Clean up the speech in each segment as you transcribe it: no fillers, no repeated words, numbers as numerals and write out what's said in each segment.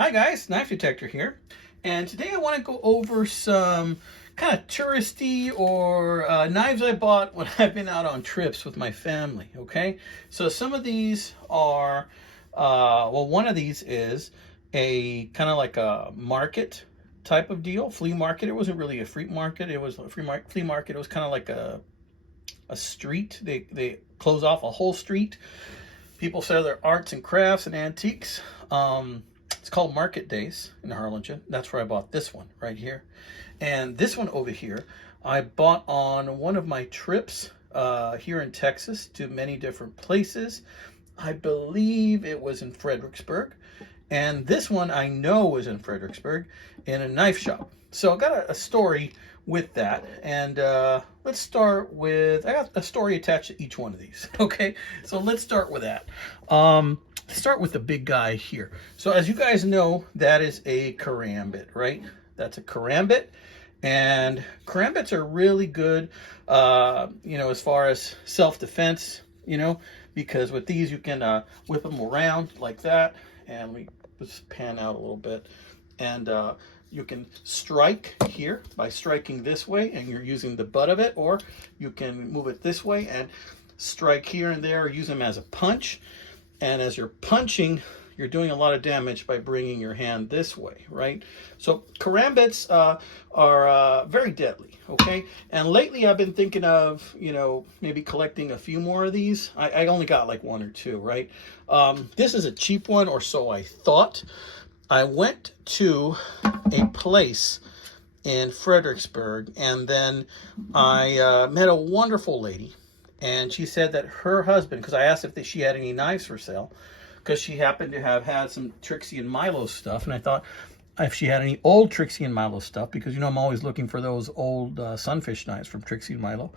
Hi guys, Knife Detector here, and today I want to go over some kind of touristy or knives I bought when I've been out on trips with my family. Okay, so some of these are, well, one of these is a kind of like a market type of deal, flea market. It wasn't really a flea market; it was a flea market. It was kind of like a street. They close off a whole street. People sell their arts and crafts and antiques. It's called Market Days in Harlingen. That's where I bought this one right here. And this one over here, I bought on one of my trips here in Texas to many different places. I believe it was in Fredericksburg. And this one I know was in Fredericksburg in a knife shop. So I got a story with that. And let's start with, I got a story attached to each one of these. Okay, so let's start with that. Start with the big guy here. So as you guys know, that is a karambit, right? That's a karambit. And karambits are really good, as far as self-defense, because with these you can whip them around like that. And we just pan out a little bit. And you can strike here by striking this way, and you're using the butt of it, or you can move it this way and strike here and there, or use them as a punch. And as you're punching, you're doing a lot of damage by bringing your hand this way, right? So karambits are very deadly, okay? And lately I've been thinking of, maybe collecting a few more of these. I only got like one or two, right? This is a cheap one, or so I thought. I went to a place in Fredericksburg, and then I met a wonderful lady. And she said that her husband, because I asked if she had any knives for sale, because she happened to have had some Trixie and Milo stuff. And I thought if she had any old Trixie and Milo stuff, because, I'm always looking for those old sunfish knives from Trixie and Milo.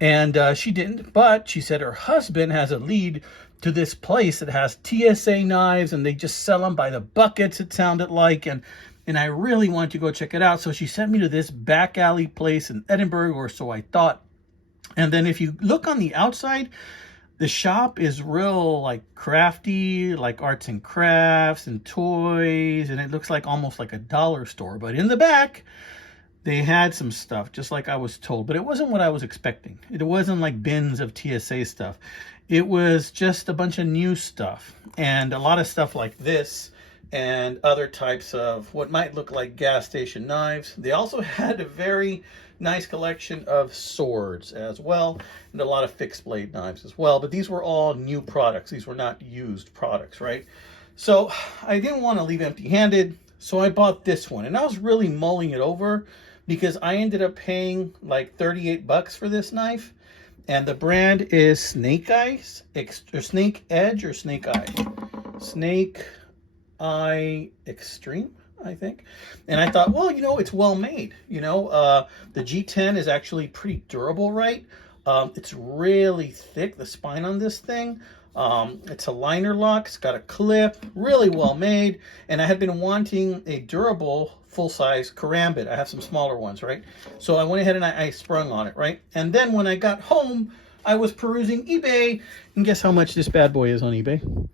And she didn't, but she said her husband has a lead to this place that has TSA knives, and they just sell them by the buckets, it sounded like. And I really wanted to go check it out. So she sent me to this back alley place in Edinburgh, or so I thought. And then if you look on the outside, the shop is real like crafty, like arts and crafts and toys, and it looks like almost like a dollar store. But in the back, they had some stuff, just like I was told, but it wasn't what I was expecting. It wasn't like bins of TSA stuff. It was just a bunch of new stuff, and a lot of stuff like this and other types of what might look like gas station knives. They also had a very nice collection of swords as well, and a lot of fixed blade knives as well. But these were all new products. These were not used products, right? So I didn't want to leave empty-handed, so I bought this one. And I was really mulling it over because I ended up paying like 38 bucks for this knife. And the brand is Snake Eyes, or Snake Edge, or Snake Eye. Snake Eye Extreme, I think. And I thought, well, it's well made. The G10 is actually pretty durable, right? It's really thick, the spine on this thing. It's a liner lock. It's got a clip, really well made. And I had been wanting a durable full-size karambit. I have some smaller ones, right? So I went ahead and I sprung on it, right? And then when I got home, I was perusing eBay, and guess how much this bad boy is on eBay?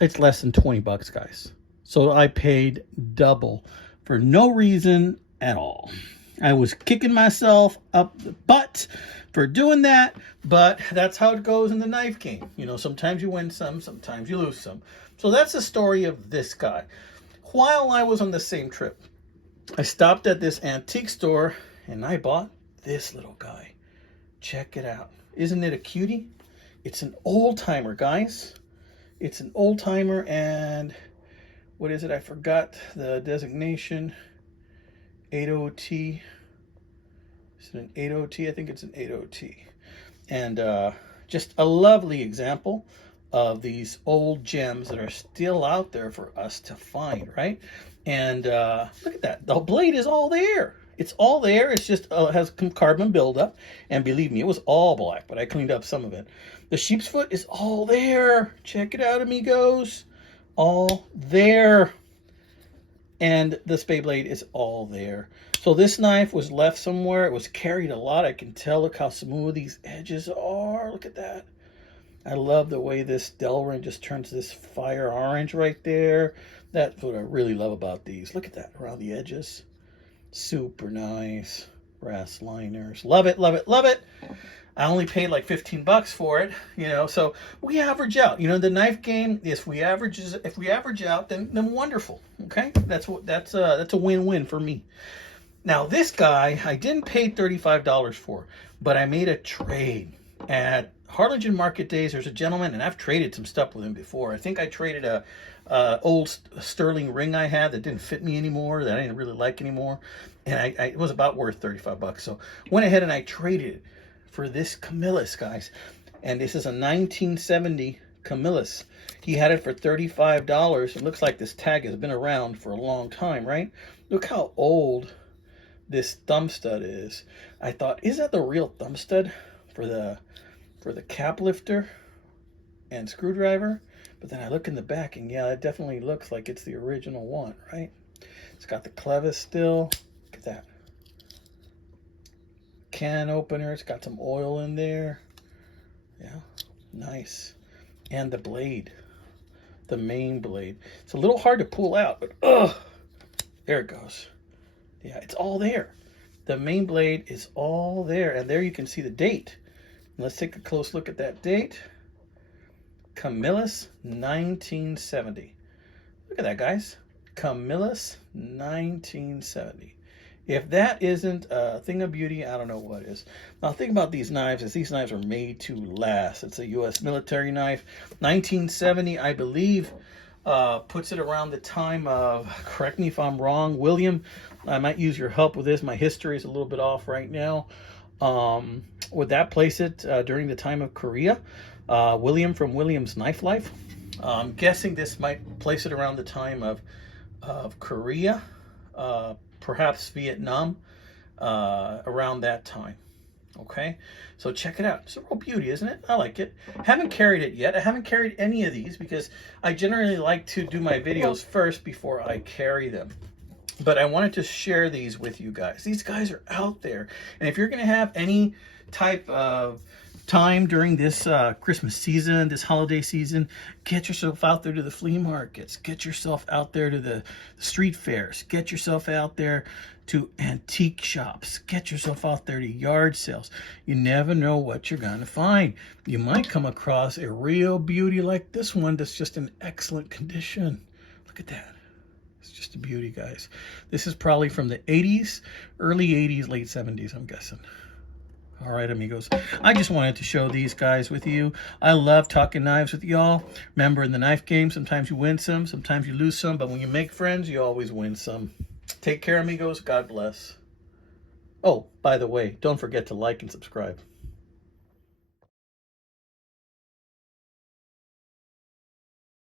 It's less than 20 bucks, guys. So I paid double for no reason at all. I was kicking myself up the butt for doing that, but that's how it goes in the knife game. Sometimes you win some, sometimes you lose some. So that's the story of this guy. While I was on the same trip, I stopped at this antique store and I bought this little guy. Check it out. Isn't it a cutie? It's an old timer, guys. It's an old timer, and what is it? I forgot the designation. 80T. Is it an 80T? I think it's an 80T. And just a lovely example of these old gems that are still out there for us to find, right? And look at that. The blade is all there. It's all there. It's just has carbon buildup. And believe me, it was all black, but I cleaned up some of it. The sheep's foot is all there. Check it out, amigos. All there. And the spade blade is all there. So this knife was left somewhere. It was carried a lot. I can tell. Look how smooth these edges are. Look at that. I love the way this Delrin just turns this fire orange right there. That's what I really love about these. Look at that around the edges. Super nice. Brass liners. Love it, love it, love it. I only paid like 15 bucks for it, you know, so we average out. You know, the knife game, if we average out, then wonderful. Okay? That's a win-win for me. Now, this guy, I didn't pay $35 for, but I made a trade. At Harlingen Market Days, there's a gentleman, and I've traded some stuff with him before. I think I traded a old sterling ring I had that didn't fit me anymore, that I didn't really like anymore, and it was about worth 35 bucks. So went ahead and I traded it for this Camillus, guys. And this is a 1970 Camillus. He had it for $35. It looks like this tag has been around for a long time, right? Look how old this thumb stud is. I thought, is that the real thumb stud for the cap lifter and screwdriver? But then I look in the back, and yeah, it definitely looks like it's the original one, right? It's got the clevis still. Look at that. Can opener. It's got some oil in there. Yeah, nice. And the blade, the main blade. It's a little hard to pull out, but there it goes. Yeah, it's all there. The main blade is all there, and there you can see the date. Let's take a close look at that date. Camillus 1970. Look at that, guys. Camillus 1970. If that isn't a thing of beauty, I don't know what is. Now, think about these knives, as these knives are made to last. It's a U.S. military knife. 1970, I believe, puts it around the time of, correct me if I'm wrong, William, I might use your help with this. My history is a little bit off right now. Would that place it during the time of Korea? William from William's Knife Life. I'm guessing this might place it around the time of Korea, perhaps Vietnam, around that time. Okay, so check it out. It's a real beauty, isn't it? I like it. Haven't carried it yet. I haven't carried any of these because I generally like to do my videos first before I carry them. But I wanted to share these with you guys. These guys are out there. And if you're going to have any type of time during this Christmas season, this holiday season, get yourself out there to the flea markets. Get yourself out there to the street fairs. Get yourself out there to antique shops. Get yourself out there to yard sales. You never know what you're going to find. You might come across a real beauty like this one that's just in excellent condition. Look at that. It's just a beauty, guys. This is probably from the 80s, early 80s, late 70s, I'm guessing. All right, amigos. I just wanted to show these guys with you. I love talking knives with y'all. Remember, in the knife game, sometimes you win some, sometimes you lose some, but when you make friends, you always win some. Take care, amigos. God bless. Oh, by the way, don't forget to like and subscribe.